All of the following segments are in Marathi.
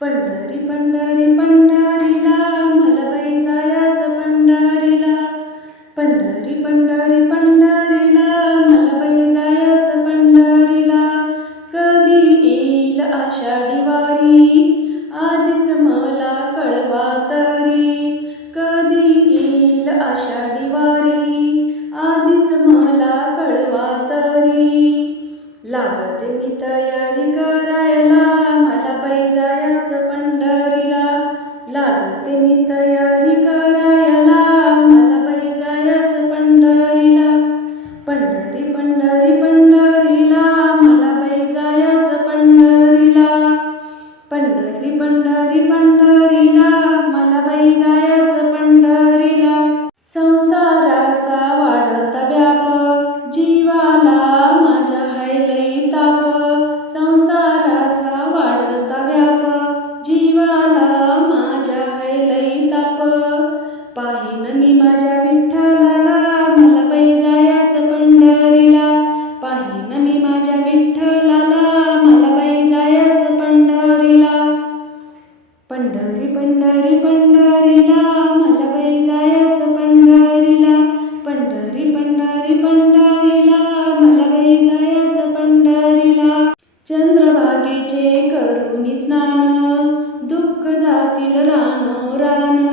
पंढरी पंढरी पंढरीला मलबाई जायाचं पंढरीला. पंढरी पंढरी पंढरीला मलबाई जायाचं पंढरीला. कधी येईल आषाढी वारी आधीच मला कळवा तरी. कधी येईल आषाढी वारी आधीच मला कळवा तरी. लागते मी तयारी करायला मलबाई जायाचं पंढरीला. लागते मी तयारी करायला मलबाई जायाचं पंढरीला. पंढरी पंढरी पंढरीला मलबाई जायाचं पंढरीला. पंढरी पंढरी पंढरीला मलबाई जायाचं पंढरीला. संसाराचा वाढत व्याप जीवाला माझ्या हाय लई ताप. संसाराचा वाढत व्याप जीवाला माझ्या हाय लई ताप. पाहीन मी माझ्या विठ्ठलाला मलबाई जायाचं पंढरीला. पाहीन मी माझ्या विठ्ठलाला मलबाई जायाचं पंढरीला. पंढरी पंढरी पंढरीला मलबाई जायाचं पंढरीला. पंढरी पंढरी पंढरीला मलबाई जायाचं पंढरीला. चंद्रभागेचे करुनी स्नान दुःख जातील रानो रान.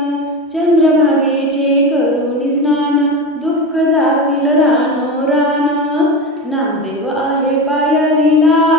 चंद्रभागेचे करुनी स्नान दुःख जातील रानो रान. नामदेव आहे पायरीला